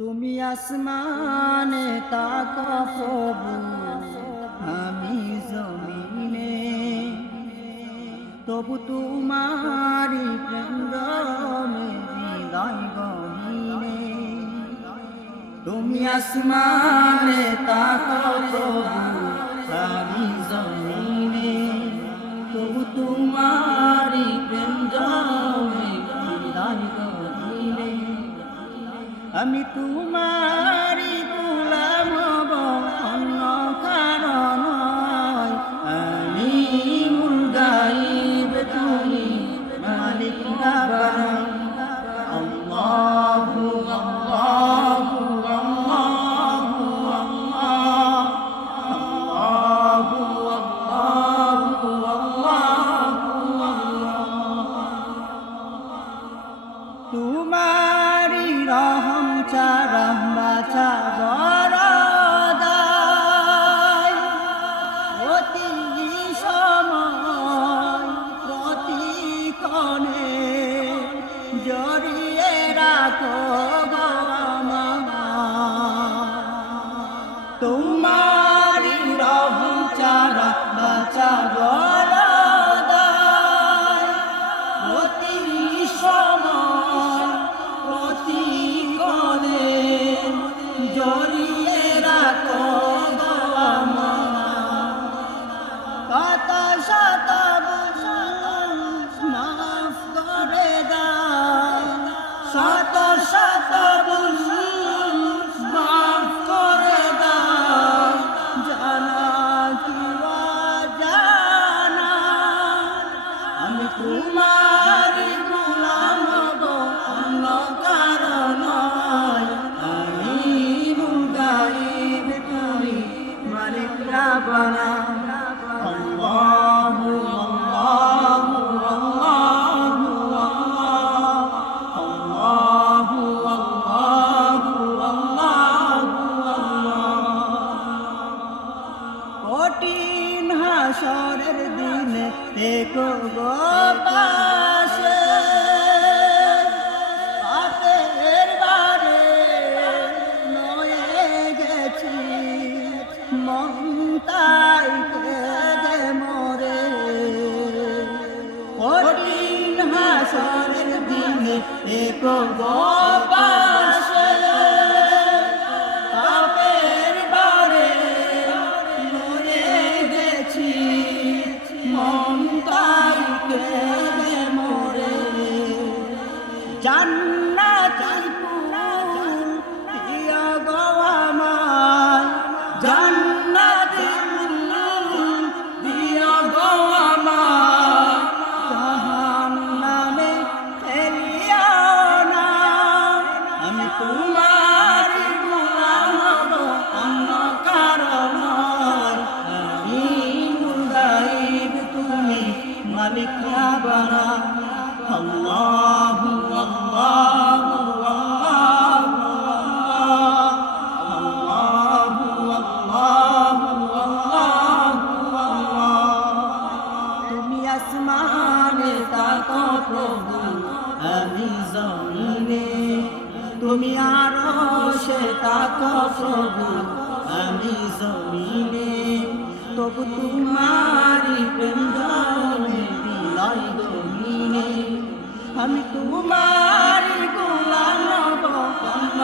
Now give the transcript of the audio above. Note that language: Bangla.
তুমি আসমানে তাকো প্রভু, আমি জমিনে, তবু তোমারি প্রেম রমে হৃদয় গহীনে। তুমি আসমানে তাকো প্রভু, আমি জমিনে, তবু তোমারি প্রেম রমে হৃদয় গহীনে। আমি তোমারি গোলাম হব, অন্য কারণ নয়। আমি মূল গাইব, তুমি মালিক রাব্বানা। আল্লাহু আল্লাহু আল্লাহু আল্লাহ, আল্লাহু আল্লাহু আল্লাহু আল্লাহ। তোমারি রহম ছাড়া বাঁচা বড় দায়। প্রতি সময় প্রতিক্ষণে জড়িয়ে রাখো গো আমায়। তোমারি রহম ছাড়া বাঁচা বড় দায়। প্রতি সময় প্রতিক্ষণে জড়িয়ে রাখো গো আমায়। কত শত ভুল মাফ করে দাও, শত শত ভুল মাফ করে দাও। জানা কি অজানা, আমি তোমারি গোলাম হব, অন্য কারণ নয়। আমি মূল গাইব, তুমি মালিক রাব্বানা। আল্লাহু আল্লাহু আল্লাহু আল্লাহু আল্লাহু আল্লাহু। কঠিন হাসরের দিনে দেখো গো পাশে, পাপের ভারে নয়ে গেছি, মন তাই কেঁদে মরে। কঠিন হাসরের দিনে দেখো গো পাশে, পাপের ভারে নয়ে গেছি, মন তাই কেঁদে মরে। জান্নাতি ফুল দিও গো আমায়, জান্নাতি ফুল দিও গো আমায়। জাহান্নামে ফেলিও না, আমি তোমারি গোলাম হব, অন্য কারণ নয়। আমি মূল গাইব, তুমি মালিক রাব্বানা। আল্লাহু আল্লাহু আল্লাহু আল্লাহু আল্লাহু আল্লাহু। তুমি আসমানে তাকো প্রভু, আমি জমিনে, তুমি আরশে তাকো প্রভু, আমি জমিনে, তবু তোমারি প্রেম রমে হৃদয় গহীনে। আমি তোমারি গোলাম হব, অন্য